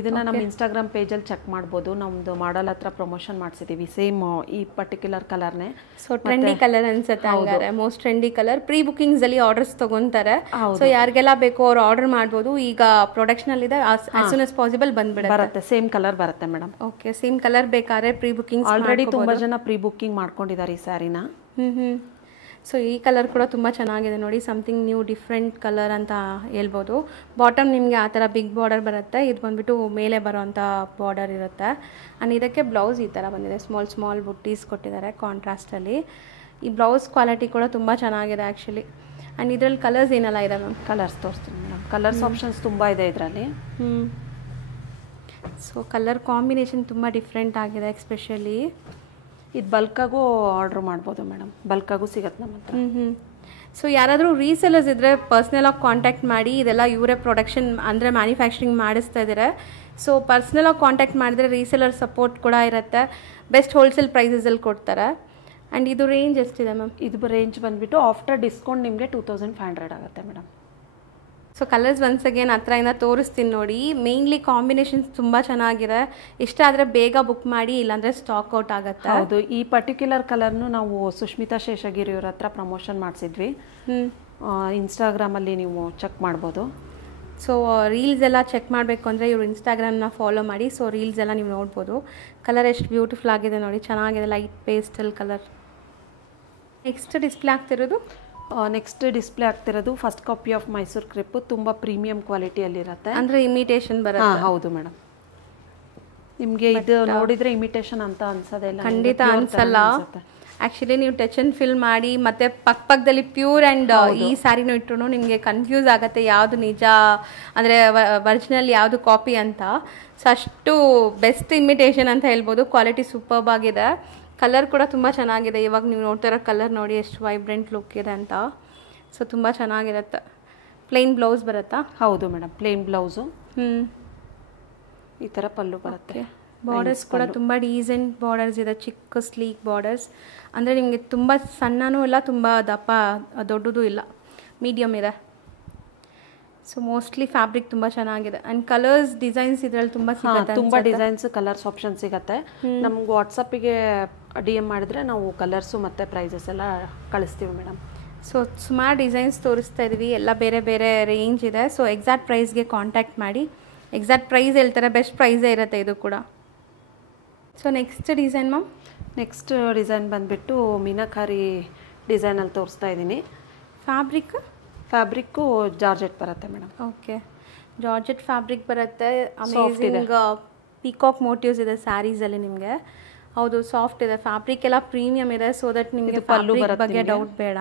ಇದನ್ನ ನಮ್ಮ ಇನ್ಸ್ಟಾಗ್ರಾಮ್ ಪೇಜಲ್ಲಿ ಚೆಕ್ ಮಾಡ್ಬೋದು. ನಮ್ದು ಮಾಡಲ್ ಹತ್ರ ಪ್ರಮೋಷನ್ ಮಾಡಿಸಿದೀವಿ ಸೇಮ್ ಈ ಪರ್ಟಿಕ್ಯುಲರ್ ಕಲರ್ನೇ. ಸೊ ಟ್ರೆಂಡಿ ಕಲರ್ ಅನ್ಸುತ್ತೆ ಹಂಗಾರೆ, most trendy colour. Pre bookings ಅಲ್ಲಿ ಆರ್ಡರ್ಸ್ ತಗೊಂತಾರೆ. ಸೊ ಯಾರಿಗೆಲ್ಲ ಬೇಕೋ ಅವ್ರು ಆರ್ಡರ್ ಮಾಡ್ಬೋದು. ಈಗ ಪ್ರೊಡಕ್ಷನ್ ಅಲ್ಲಿ ಇದೆ, ಆಸ್ ಸೂನ್ ಆಸ್ ಪಾಸಿಬಲ್ ಬರುತ್ತೆ. ಸೇಮ್ ಕಲರ್ ಬರುತ್ತೆ ಮೇಡಮ್. ಓಕೆ, ಸೇಮ್ ಕಲರ್ ಬೇಕಾದ್ರೆ ಪ್ರೀ ಬುಕಿಂಗ್ ಆಲ್ರೆಡಿ ತುಂಬಾ ಜನ ಪ್ರೀ ಬುಕಿಂಗ್ ಮಾಡ್ಕೊಂಡಿದ್ದಾರೆ ಈ ಸ್ಯಾರಿನ. ಸೊ ಈ ಕಲರ್ ಕೂಡ ತುಂಬ ಚೆನ್ನಾಗಿದೆ ನೋಡಿ, ಸಮಥಿಂಗ್ ನ್ಯೂ ಡಿಫ್ರೆಂಟ್ ಕಲರ್ ಅಂತ ಹೇಳ್ಬೋದು. ಬಾಟಮ್ ನಿಮಗೆ ಆ ಥರ ಬಿಗ್ ಬಾರ್ಡರ್ ಬರುತ್ತೆ, ಇದು ಬಂದುಬಿಟ್ಟು ಮೇಲೆ ಬರೋವಂಥ ಬಾರ್ಡರ್ ಇರುತ್ತೆ. ಆ್ಯಂಡ್ ಇದಕ್ಕೆ ಬ್ಲೌಸ್ ಈ ಥರ ಬಂದಿದೆ, ಸ್ಮಾಲ್ ಬುಟ್ಟೀಸ್ ಕೊಟ್ಟಿದ್ದಾರೆ ಕಾಂಟ್ರಾಸ್ಟಲ್ಲಿ. ಈ ಬ್ಲೌಸ್ ಕ್ವಾಲಿಟಿ ಕೂಡ ತುಂಬ ಚೆನ್ನಾಗಿದೆ ಆ್ಯಕ್ಚುಲಿ. ಆ್ಯಂಡ್ ಇದರಲ್ಲಿ ಕಲರ್ಸ್ ಏನೆಲ್ಲ ಇದೆ ಮ್ಯಾಮ್? ಕಲರ್ಸ್ ತೋರಿಸ್ತೀನಿ ಮೇಡಮ್. ಕಲರ್ಸ್ ಆಪ್ಷನ್ಸ್ ತುಂಬ ಇದೆ ಇದರಲ್ಲಿ. ಸೊ ಕಲರ್ ಕಾಂಬಿನೇಷನ್ ತುಂಬ ಡಿಫ್ರೆಂಟ್ ಆಗಿದೆ. ಎಸ್ಪೆಷಲಿ ಇದು ಬಲ್ಕಾಗೂ ಆರ್ಡ್ರ್ ಮಾಡ್ಬೋದು ಮೇಡಮ್, ಬಲ್ಕಾಗೂ ಸಿಗುತ್ತೆ ನಮ್ಮ ಹತ್ರ. ಸೊ ಯಾರಾದರೂ ರೀಸೆಲರ್ಸ್ ಇದ್ದರೆ ಪರ್ಸ್ನಲಾಗಿ ಕಾಂಟ್ಯಾಕ್ಟ್ ಮಾಡಿ. ಇದೆಲ್ಲ ಇವರೇ ಪ್ರೊಡಕ್ಷನ್ ಅಂದರೆ ಮ್ಯಾನುಫ್ಯಾಕ್ಚರಿಂಗ್ ಮಾಡಿಸ್ತಾ ಇದ್ದಾರೆ. ಸೊ ಪರ್ಸ್ನಲಾಗಿ ಕಾಂಟ್ಯಾಕ್ಟ್ ಮಾಡಿದ್ರೆ ರೀಸೆಲರ್ ಸಪೋರ್ಟ್ ಕೂಡ ಇರುತ್ತೆ. ಬೆಸ್ಟ್ ಹೋಲ್ಸೇಲ್ ಪ್ರೈಸಸಲ್ಲಿ ಕೊಡ್ತಾರೆ. ಆ್ಯಂಡ್ ಇದು ರೇಂಜ್ ಎಷ್ಟಿದೆ ಮ್ಯಾಮ್? ಇದು ರೇಂಜ್ ಬಂದುಬಿಟ್ಟು ಆಫ್ಟರ್ ಡಿಸ್ಕೌಂಟ್ ನಿಮಗೆ 2500 ಆಗುತ್ತೆ madam. So colours once again ಹತ್ರದಿಂದ ತೋರಿಸ್ತೀನಿ ನೋಡಿ. ಮೇನ್ಲಿ ಕಾಂಬಿನೇಷನ್ಸ್ ತುಂಬ ಚೆನ್ನಾಗಿದೆ. ಇಷ್ಟ ಆದರೆ ಬೇಗ ಬುಕ್ ಮಾಡಿ, ಇಲ್ಲಾಂದರೆ ಸ್ಟಾಕ್ ಔಟ್ ಆಗುತ್ತೆ. ಹೌದು, ಈ ಪರ್ಟಿಕ್ಯುಲರ್ ಕಲರ್ನು ನಾವು ಸುಷ್ಮಿತಾ ಶೇಷಗಿರಿ ಅವ್ರ ಹತ್ರ ಪ್ರಮೋಷನ್ ಮಾಡಿಸಿದ್ವಿ. ಇನ್ಸ್ಟಾಗ್ರಾಮಲ್ಲಿ ನೀವು ಚೆಕ್ ಮಾಡ್ಬೋದು. ಸೊ ರೀಲ್ಸ್ ಎಲ್ಲ ಚೆಕ್ ಮಾಡಬೇಕು ಅಂದರೆ ಇವರು ಇನ್ಸ್ಟಾಗ್ರಾಮ್ನ ಫಾಲೋ ಮಾಡಿ. ಸೊ ರೀಲ್ಸ್ ಎಲ್ಲ ನೀವು ನೋಡ್ಬೋದು. ಕಲರ್ ಎಷ್ಟು ಬ್ಯೂಟಿಫುಲ್ ಆಗಿದೆ ನೋಡಿ, ಚೆನ್ನಾಗಿದೆ, light pastel colour. Next display ಆಗ್ತಿರೋದು first copy of Mysore crepe. ತುಂಬ ಪ್ರೀಮಿಯಂ ಕ್ವಾಲಿಟಿಯಲ್ಲಿರುತ್ತೆ. ಅಂದರೆ ಇಮಿಟೇಷನ್ ಬರುತ್ತೆ? ಹೌದು ಮೇಡಮ್. ನಿಮಗೆ ಇದು ನೋಡಿದರೆ ಇಮಿಟೇಷನ್ ಅಂತ ಅನ್ಸೋದೇ ಇಲ್ಲ, ಖಂಡಿತ ಅನ್ಸಲ್ಲ. ಆ್ಯಕ್ಚುಲಿ ನೀವು ಟಚ್ ಆ್ಯಂಡ್ ಫಿಲ್ ಮಾಡಿ ಮತ್ತೆ ಪಕ್ಕದಲ್ಲಿ ಪ್ಯೂರ್ ಆ್ಯಂಡ್ ಈ ಸ್ಯಾರಿನೂ ಇಟ್ಟರು ನಿಮಗೆ ಕನ್ಫ್ಯೂಸ್ ಆಗುತ್ತೆ ಯಾವುದು ನಿಜ ಅಂದರೆ ಒರಿಜಿನಲ್ ಯಾವುದು ಕಾಪಿ ಅಂತ. ಸೊ ಅಷ್ಟು ಬೆಸ್ಟ್ ಇಮಿಟೇಷನ್ ಅಂತ ಹೇಳ್ಬೋದು. ಕ್ವಾಲಿಟಿ ಸೂಪರ್ಬ್ ಆಗಿದೆ. ಕಲರ್ ಕೂಡ ತುಂಬ ಚೆನ್ನಾಗಿದೆ. ಇವಾಗ ನೀವು ನೋಡ್ತಾ ಇರೋ ಕಲರ್ ನೋಡಿ ಎಷ್ಟು ವೈಬ್ರೆಂಟ್ ಲುಕ್ ಇದೆ ಅಂತ. ಸೊ ತುಂಬ ಚೆನ್ನಾಗಿರುತ್ತೆ. ಪ್ಲೇನ್ ಬ್ಲೌಸ್ ಬರುತ್ತಾ? ಹೌದು ಮೇಡಮ್, ಪ್ಲೇನ್ ಬ್ಲೌಸು. ಈ ಥರ ಪಲ್ಲು ಬರುತ್ತೆ. ಬಾರ್ಡರ್ಸ್ ಕೂಡ ತುಂಬ ಡೀಸೆಂಟ್ ಬಾರ್ಡರ್ಸ್ ಇದೆ, ಚಿಕ್ಕ ಸ್ಲೀಕ್ ಬಾರ್ಡರ್ಸ್. ಅಂದರೆ ನಿಮಗೆ ತುಂಬ ಸಣ್ಣನೂ ಇಲ್ಲ, ತುಂಬ ದಪ್ಪ ದೊಡ್ಡದು ಇಲ್ಲ, ಮೀಡಿಯಮ್ ಇದೆ. ಸೊ ಮೋಸ್ಟ್ಲಿ ಫ್ಯಾಬ್ರಿಕ್ ತುಂಬ ಚೆನ್ನಾಗಿದೆ. ಆ್ಯಂಡ್ ಕಲರ್ಸ್ ಡಿಸೈನ್ಸ್ ಇದರಲ್ಲಿ ತುಂಬ ಸಿಗುತ್ತೆ, ತುಂಬ ಡಿಸೈನ್ಸ್ ಕಲರ್ಸ್ ಆಪ್ಷನ್ ಸಿಗುತ್ತೆ. ನಮ್ಗೆ ವಾಟ್ಸಪ್ಪಿಗೆ DM ಮಾಡಿದ್ರೆ ನಾವು ಕಲರ್ಸು ಮತ್ತು ಪ್ರೈಸಸ್ ಎಲ್ಲ ಕಳಿಸ್ತೀವಿ ಮೇಡಮ್. ಸೊ ಸುಮಾರು ಡಿಸೈನ್ಸ್ ತೋರಿಸ್ತಾ ಇದ್ವಿ, ಎಲ್ಲ ಬೇರೆ ಬೇರೆ ರೇಂಜ್ ಇದೆ. ಸೊ ಎಕ್ಸಾಕ್ಟ್ ಪ್ರೈಸ್ಗೆ ಕಾಂಟ್ಯಾಕ್ಟ್ ಮಾಡಿ, ಎಕ್ಸಾಕ್ಟ್ ಪ್ರೈಸ್ ಹೇಳ್ತಾರೆ, ಬೆಸ್ಟ್ ಪ್ರೈಸೇ ಇರುತ್ತೆ ಇದು ಕೂಡ. So next design ma'am. Next design ಬಂದುಬಿಟ್ಟು ಮೀನಾಕಾರಿ ಡಿಸೈನಲ್ಲಿ ತೋರಿಸ್ತಾ ಇದ್ದೀನಿ. ಫ್ಯಾಬ್ರಿಕ್ಕು ಜಾರ್ಜೆಟ್ ಬರುತ್ತೆ ಮೇಡಮ್. ಓಕೆ, ಜಾರ್ಜೆಟ್ ಫ್ಯಾಬ್ರಿಕ್ ಬರುತ್ತೆ. ಅಮೇಜಿಂಗ್ ಪಿಕಾಕ್ ಮೋಟಿವ್ಸ್ ಇದೆ ಸ್ಯಾರೀಸಲ್ಲಿ ನಿಮಗೆ. ಹೌದು, ಸಾಫ್ಟ್ ಇದೆ, ಫ್ಯಾಬ್ರಿಕ್ ಎಲ್ಲ ಪ್ರೀಮಿಯಮ್ ಇದೆ. ಸೊ ದಟ್ ನಿಮಗೆ ಪಲ್ಲು ಬಗ್ಗೆ ಡೌಟ್ ಬೇಡ.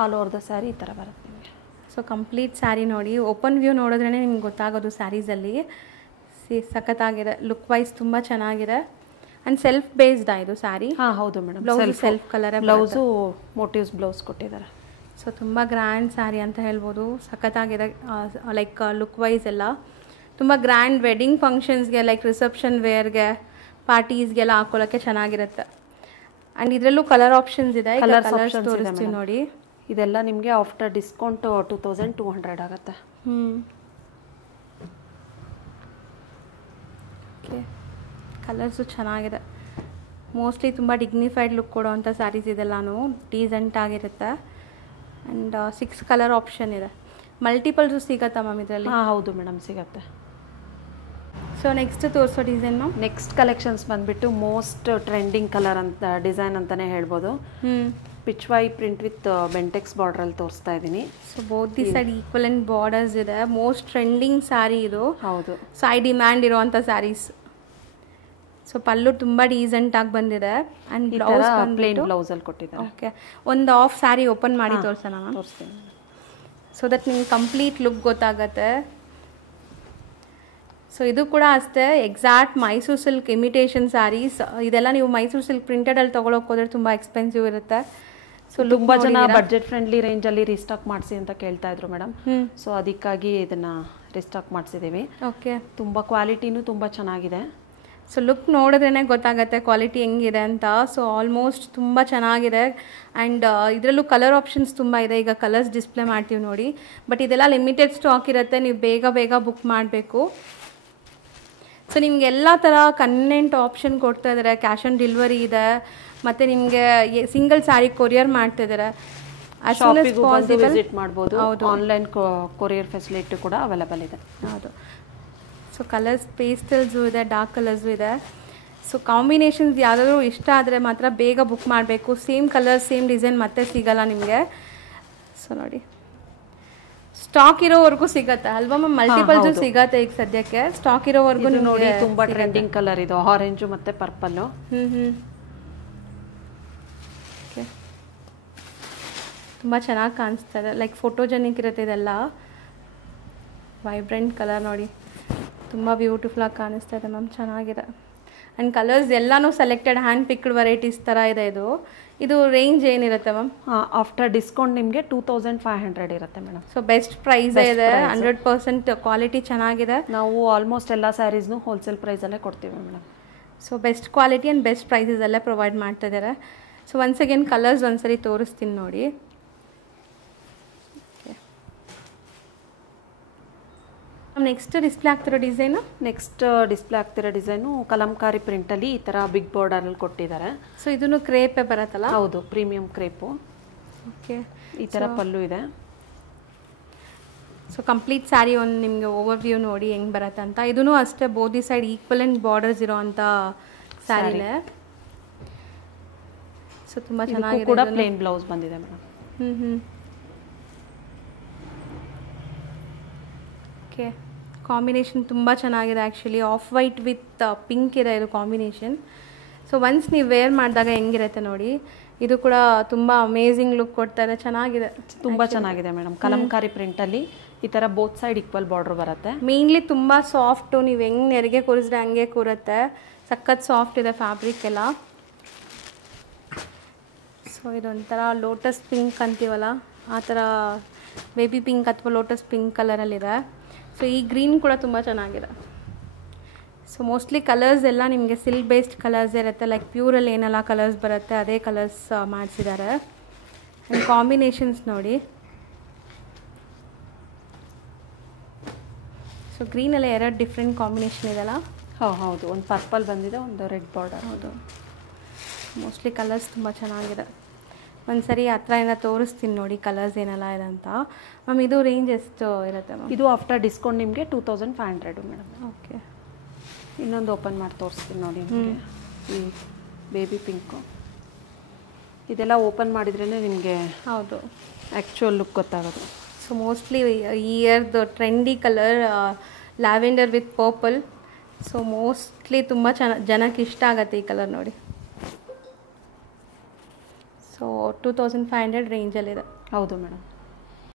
ಆಲ್ ಓವರ್ ದ ಸ್ಯಾರಿ ಈ ಥರ ಬರುತ್ತೆ ನಿಮಗೆ. ಸೊ ಕಂಪ್ಲೀಟ್ ಸ್ಯಾರಿ ನೋಡಿ, ಓಪನ್ ವ್ಯೂ ನೋಡಿದ್ರೇ ನಿಮ್ಗೆ ಗೊತ್ತಾಗೋದು ಸ್ಯಾರೀಸಲ್ಲಿ. ಸಖತ್ತಾಗಿದೆ, ಲುಕ್ ವೈಸ್ ತುಂಬ ಚೆನ್ನಾಗಿದೆ. ಆ್ಯಂಡ್ ಸೆಲ್ಫ್ ಬೇಸ್ಡ್ ಇದು ಸ್ಯಾರಿ. ಹೌದು madam. Blouse self colour, blouse motives blouse ಕೊಟ್ಟಿದ್ದಾರೆ. ಸೊ ತುಂಬ ಗ್ರ್ಯಾಂಡ್ ಸ್ಯಾರಿ ಅಂತ ಹೇಳ್ಬೋದು. ಸಖತ್ತಾಗಿದೆ, ಲೈಕ್ ಲುಕ್ ವೈಸ್ ಎಲ್ಲ ತುಂಬ ಗ್ರ್ಯಾಂಡ್ ವೆಡ್ಡಿಂಗ್ ಫಂಕ್ಷನ್ಸ್ಗೆ, ಲೈಕ್ ರಿಸೆಪ್ಷನ್ ವೇರ್ಗೆ, ಪಾರ್ಟೀಸ್ಗೆಲ್ಲ ಹಾಕೊಳ್ಳೋಕ್ಕೆ ಚೆನ್ನಾಗಿರುತ್ತೆ. ಆ್ಯಂಡ್ ಇದರಲ್ಲೂ ಕಲರ್ ಆಪ್ಷನ್ಸ್ ಇದೆ, ಕಲರ್ಸ್ ತೋರಿಸ್ತೀವಿ ನೋಡಿ. ಇದೆಲ್ಲ ನಿಮಗೆ ಆಫ್ಟರ್ ಡಿಸ್ಕೌಂಟ್ 2200 ಆಗುತ್ತೆ. ಓಕೆ, ಕಲರ್ಸು ಚೆನ್ನಾಗಿದೆ. ಮೋಸ್ಟ್ಲಿ ತುಂಬ ಡಿಗ್ನಿಫೈಡ್ ಲುಕ್ ಕೊಡೋವಂಥ ಸ್ಯಾರೀಸ್ ಇದೆಲ್ಲಾನು ಡೀಸೆಂಟ್ ಆಗಿರುತ್ತೆ. ಆ್ಯಂಡ್ 6 ಕಲರ್ ಆಪ್ಷನ್ ಇದೆ. ಮಲ್ಟಿಪಲ್ಸು ಸಿಗತ್ತಾ ಮ್ಯಾಮ್ ಇದರಲ್ಲಿ? ಹೌದು ಮೇಡಮ್, ಸಿಗತ್ತೆ. ಸೊ ನೆಕ್ಸ್ಟ್ ತೋರಿಸೋ ಡಿಸೈನ್ ಮ್ಯಾಮ್. ನೆಕ್ಸ್ಟ್ ಕಲೆಕ್ಷನ್ಸ್ ಬಂದುಬಿಟ್ಟು ಮೋಸ್ಟ್ ಟ್ರೆಂಡಿಂಗ್ ಕಲರ್ ಅಂತ ಡಿಸೈನ್ ಅಂತಲೇ ಹೇಳ್ಬೋದು. ಪಿಚ್ವೈ ಪ್ರಿಂಟ್ ವಿತ್ ಬೆಂಟೆಕ್ಸ್ ಬಾರ್ಡ್ರಲ್ಲಿ ತೋರಿಸ್ತಾ ಇದ್ದೀನಿ. So both the side equivalent borders ಇದೆ. ಮೋಸ್ಟ್ ಟ್ರೆಂಡಿಂಗ್ ಸ್ಯಾರಿ ಇದು. ಹೌದು, ಸೊ ಐ ಡಿಮ್ಯಾಂಡ್ ಇರುವಂಥ ಸ್ಯಾರೀಸ್. ಸೊ ಪಲ್ಲು ತುಂಬ ಡೀಸೆಂಟಾಗಿ ಬಂದಿದೆ. ಆ್ಯಂಡ್ ಬ್ಲೌಸ್ ಪ್ಲೇನ್ ಬ್ಲೌಸಲ್ಲಿ ಕೊಟ್ಟಿದ್ದಾರೆ. ಓಕೆ, ಒಂದು ಆಫ್ ಸ್ಯಾರಿ ಓಪನ್ ಮಾಡಿ ತೋರಿಸೋಣ ಮ್ಯಾಮ್. ತೋರಿಸ್ತೀನಿ. ಸೊ ದಟ್ ನಿಮ್ಗೆ ಕಂಪ್ಲೀಟ್ ಲುಕ್ ಗೊತ್ತಾಗತ್ತೆ. ಸೊ ಇದು ಕೂಡ ಅಷ್ಟೇ, exact Mysore silk imitation saris. ಇದೆಲ್ಲ ನೀವು ಮೈಸೂರು ಸಿಲ್ಕ್ ಪ್ರಿಂಟೆಡಲ್ಲಿ ತೊಗೊಳಕ್ಕೆ ಹೋದರೆ ತುಂಬ ಎಕ್ಸ್ಪೆನ್ಸಿವ್ ಇರುತ್ತೆ. ಸೊ ತುಂಬ ಜನ ಬಡ್ಜೆಟ್ ಫ್ರೆಂಡ್ಲಿ ರೇಂಜಲ್ಲಿ ರೀಸ್ಟಾಕ್ ಮಾಡಿಸಿ ಅಂತ ಕೇಳ್ತಾ ಇದ್ರು ಮೇಡಮ್. ಸೊ ಅದಕ್ಕಾಗಿ ಇದನ್ನು ರೀಸ್ಟಾಕ್ ಮಾಡಿಸಿದ್ದೀವಿ. ಓಕೆ, ತುಂಬ ಕ್ವಾಲಿಟಿನೂ ತುಂಬ ಚೆನ್ನಾಗಿದೆ. ಸೊ ಲುಕ್ ನೋಡಿದ್ರೇ ಗೊತ್ತಾಗುತ್ತೆ ಕ್ವಾಲಿಟಿ ಹೆಂಗಿದೆ ಅಂತ. ಸೊ ಆಲ್ಮೋಸ್ಟ್ ತುಂಬ ಚೆನ್ನಾಗಿದೆ. ಆ್ಯಂಡ್ ಇದರಲ್ಲೂ ಕಲರ್ ಆಪ್ಷನ್ಸ್ ತುಂಬ ಇದೆ. ಈಗ ಕಲರ್ಸ್ ಡಿಸ್ಪ್ಲೇ ಮಾಡ್ತೀವಿ ನೋಡಿ. ಬಟ್ ಇದೆಲ್ಲ ಲಿಮಿಟೆಡ್ ಸ್ಟಾಕ್ ಇರುತ್ತೆ, ನೀವು ಬೇಗ ಬೇಗ ಬುಕ್ ಮಾಡಬೇಕು. ಸೊ ನಿಮ್ಗೆ ಎಲ್ಲ ಥರ ಕನ್ವೆಂಟ್ ಆಪ್ಷನ್ ಕೊಡ್ತಾ ಇದ್ದಾರೆ. ಕ್ಯಾಶ್ ಆನ್ ಡೆಲಿವರಿ ಇದೆ, ಮತ್ತು ನಿಮಗೆ ಸಿಂಗಲ್ ಸ್ಯಾರಿ ಕೊರಿಯರ್ ಮಾಡ್ತಾ ಇದ್ದಾರೆ. ವಿಸಿಟ್ ಮಾಡ್ಬೋದು. ಆನ್ಲೈನ್ ಕೊರಿಯರ್ ಫೆಸಿಲಿಟಿ ಕೂಡ ಅವೈಲೇಬಲ್ ಇದೆ. ಹೌದು. ಸೊ ಕಲರ್ಸ್ ಪೇಸ್ಟಲ್ಸು ಇದೆ, ಡಾರ್ಕ್ ಕಲರ್ಸು ಇದೆ. ಸೊ ಕಾಂಬಿನೇಷನ್ಸ್ ಯಾವುದಾದ್ರೂ ಇಷ್ಟ ಆದರೆ ಮಾತ್ರ ಬೇಗ ಬುಕ್ ಮಾಡಬೇಕು. ಸೇಮ್ ಕಲರ್ ಸೇಮ್ ಡಿಸೈನ್ ಮತ್ತೆ ಸಿಗಲ್ಲ ನಿಮಗೆ. ಸೊ ನೋಡಿ, ಸ್ಟಾಕ್ ಇರೋವರೆಗೂ ಸಿಗತ್ತೆ ಅಲ್ವಾ ಮ್ಯಾಮ್? ಮಲ್ಟಿಪಲ್ಸು ಸಿಗತ್ತೆ ಈಗ ಸದ್ಯಕ್ಕೆ. ಸ್ಟಾಕ್ ಇರೋವರೆಗೂ ನೋಡಿ. ತುಂಬ ಟ್ರೆಂಡಿಂಗ್ ಕಲರ್ ಇದು, ಆರೆಂಜು ಮತ್ತು ಪರ್ಪಲ್ಲು. ಓಕೆ, ತುಂಬ ಚೆನ್ನಾಗಿ ಕಾಣಿಸ್ತಾ ಇದೆ. ಲೈಕ್ ಫೋಟೋಜೆನಿಕ್ ಇರುತ್ತೆ ಇದೆಲ್ಲ. ವೈಬ್ರೆಂಟ್ ಕಲರ್ ನೋಡಿ, ತುಂಬ ಬ್ಯೂಟಿಫುಲ್ಲಾಗಿ ಕಾಣಿಸ್ತಾ ಇದೆ ಮ್ಯಾಮ್, ಚೆನ್ನಾಗಿದೆ. ಆ್ಯಂಡ್ ಕಲರ್ಸ್ ಎಲ್ಲನೂ ಸೆಲೆಕ್ಟೆಡ್ ಹ್ಯಾಂಡ್ ಪಿಕ್ಡ್ ವೆರೈಟೀಸ್ ಥರ ಇದೆ ಇದು. ಇದು ರೇಂಜ್ ಏನಿರುತ್ತೆ ಮ್ಯಾಮ್? ಆಫ್ಟರ್ ಡಿಸ್ಕೌಂಟ್ ನಿಮಗೆ 2500 ಇರುತ್ತೆ ಮೇಡಮ್. ಸೊ ಬೆಸ್ಟ್ ಪ್ರೈಸೇ ಇದೆ, 100% ಕ್ವಾಲಿಟಿ ಚೆನ್ನಾಗಿದೆ. ನಾವು ಆಲ್ಮೋಸ್ಟ್ ಎಲ್ಲ ಸ್ಯಾರೀಸ್ನು ಹೋಲ್ಸೇಲ್ ಪ್ರೈಸಲ್ಲೇ ಕೊಡ್ತೀವಿ madam. So best quality and best ಪ್ರೈಸಸಲ್ಲೇ ಪ್ರೊವೈಡ್ ಮಾಡ್ತಿದ್ದಾರೆ. ಸೊ ಒನ್ಸ್ ಅಗೇನ್ ಕಲರ್ಸ್ ಒಂದ್ಸರಿ ತೋರಿಸ್ತೀನಿ ನೋಡಿ. ನೆಕ್ಸ್ಟ್ ಡಿಸ್ಪ್ಲೇ ಆಗ್ತಿರೋ ಡಿಸೈನು ಕಲಂಕಾರಿ ಪ್ರಿಂಟಲ್ಲಿ ಈ ಥರ ಬಿಗ್ ಬಾರ್ಡರಲ್ಲಿ ಕೊಟ್ಟಿದ್ದಾರೆ. ಸೊ ಇದನ್ನು ಕ್ರೇಪೇ ಬರುತ್ತಲ್ಲ? ಹೌದು, ಪ್ರೀಮಿಯಂ ಕ್ರೇಪು. ಓಕೆ, ಈ ಥರ ಪಲ್ಲು ಇದೆ. ಸೊ ಕಂಪ್ಲೀಟ್ ಸ್ಯಾರಿ ಒಂದು ನಿಮಗೆ ಓವರ್ ವ್ಯೂ ನೋಡಿ ಹೆಂಗೆ ಬರುತ್ತೆ ಅಂತ. ಇದೂ ಅಷ್ಟೇ, ಬೋದಿ ಸೈಡ್ ಈಕ್ವಲೆಂಟ್ ಬಾರ್ಡರ್ಸ್ ಇರೋ ಅಂಥ ಸ್ಯಾರಿನೇ. ಸೊ ತುಂಬ ಚೆನ್ನಾಗಿದೆ. ಕೂಡ ಪ್ಲೇನ್ ಬ್ಲೌಸ್ ಬಂದಿದೆ ಮೇಡಮ್. ಓಕೆ, ಕಾಂಬಿನೇಷನ್ ತುಂಬ ಚೆನ್ನಾಗಿದೆ actually. Of white with pink ಇದೆ ಇದು ಕಾಂಬಿನೇಷನ್. ಸೊ ಒನ್ಸ್ ನೀವು ವೇರ್ ಮಾಡಿದಾಗ ಹೆಂಗಿರುತ್ತೆ ನೋಡಿ. ಇದು ಕೂಡ ತುಂಬ ಅಮೇಝಿಂಗ್ ಲುಕ್ ಕೊಡ್ತಾ ಇದೆ, ಚೆನ್ನಾಗಿದೆ, ತುಂಬ ಚೆನ್ನಾಗಿದೆ ಮೇಡಮ್. ಕಲಂಕಾರಿ ಪ್ರಿಂಟಲ್ಲಿ ಈ ಥರ ಬೋತ್ ಸೈಡ್ ಈಕ್ವಲ್ ಬಾರ್ಡರ್ ಬರುತ್ತೆ. ಮೇನ್ಲಿ ತುಂಬ ಸಾಫ್ಟು, ನೀವು ಹೆಂಗೆ ನೆರಿಗೆ ಕೂರಿಸಿದ್ರೆ ಹಂಗೆ ಕೂರುತ್ತೆ. ಸಖತ್ ಸಾಫ್ಟ್ ಇದೆ ಫ್ಯಾಬ್ರಿಕ್ ಎಲ್ಲ. ಸೊ ಇದೊಂಥರ ಲೋಟಸ್ ಪಿಂಕ್ ಅಂತೀವಲ್ಲ ಆ ಥರ ಬೇಬಿ ಪಿಂಕ್ ಅಥವಾ ಲೋಟಸ್ ಪಿಂಕ್ ಕಲರಲ್ಲಿದೆ. ಸೊ ಈ ಗ್ರೀನ್ ಕೂಡ ತುಂಬ ಚೆನ್ನಾಗಿದೆ. ಸೊ ಮೋಸ್ಟ್ಲಿ ಕಲರ್ಸ್ ಎಲ್ಲ ನಿಮಗೆ ಸಿಲ್ಕ್ ಬೇಸ್ಡ್ ಕಲರ್ಸ್ ಇರುತ್ತೆ, ಲೈಕ್ ಪ್ಯೂರಲ್ಲಿ ಏನೆಲ್ಲ ಕಲರ್ಸ್ ಬರುತ್ತೆ ಅದೇ ಕಲರ್ಸ್ ಮಾಡಿಸಿದ್ದಾರೆ. ಆ್ಯಂಡ್ ಕಾಂಬಿನೇಷನ್ಸ್ ನೋಡಿ. ಸೊ ಗ್ರೀನಲ್ಲಿ 2 ಡಿಫ್ರೆಂಟ್ ಕಾಂಬಿನೇಷನ್ ಇದೆಲ್ಲ. ಹೌದು, ಒಂದು ಪರ್ಪಲ್ ಬಂದಿದೆ, ಒಂದು ರೆಡ್ ಬಾರ್ಡರ್. ಹೌದು, ಮೋಸ್ಟ್ಲಿ ಕಲರ್ಸ್ ತುಂಬ ಚೆನ್ನಾಗಿದೆ. ಒಂದು ಸರಿ ಹತ್ರದಿಂದ ತೋರಿಸ್ತೀನಿ ನೋಡಿ ಕಲರ್ಸ್ ಏನೆಲ್ಲ ಇದೆ ಅಂತ. ಮ್ಯಾಮ್ ಇದು ರೇಂಜ್ ಎಷ್ಟು ಇರುತ್ತೆ ಮ್ಯಾಮ್? ಇದು ಆಫ್ಟರ್ ಡಿಸ್ಕೌಂಟ್ ನಿಮಗೆ 2500 ಮೇಡಮ್. ಓಕೆ, ಇನ್ನೊಂದು ಓಪನ್ ಮಾಡಿ ತೋರಿಸ್ತೀನಿ ನೋಡಿ ನಿಮಗೆ. ಈ ಬೇಬಿ ಪಿಂಕು ಇದೆಲ್ಲ ಓಪನ್ ಮಾಡಿದ್ರೇ ನಿಮಗೆ ಹೌದು ಆ್ಯಕ್ಚುಯಲ್ ಲುಕ್ ಗೊತ್ತಾಗೋದು. ಸೊ ಮೋಸ್ಟ್ಲಿ ಈ ಇಯರ್ದು trendy colour lavender with purple. So mostly ತುಂಬ ಜನಕ್ಕೆ ಇಷ್ಟ ಆಗುತ್ತೆ ಈ ಕಲರ್ ನೋಡಿ. ಸೊ 2500 ರೇಂಜಲ್ಲಿದೆ. ಹೌದು ಮೇಡಮ್.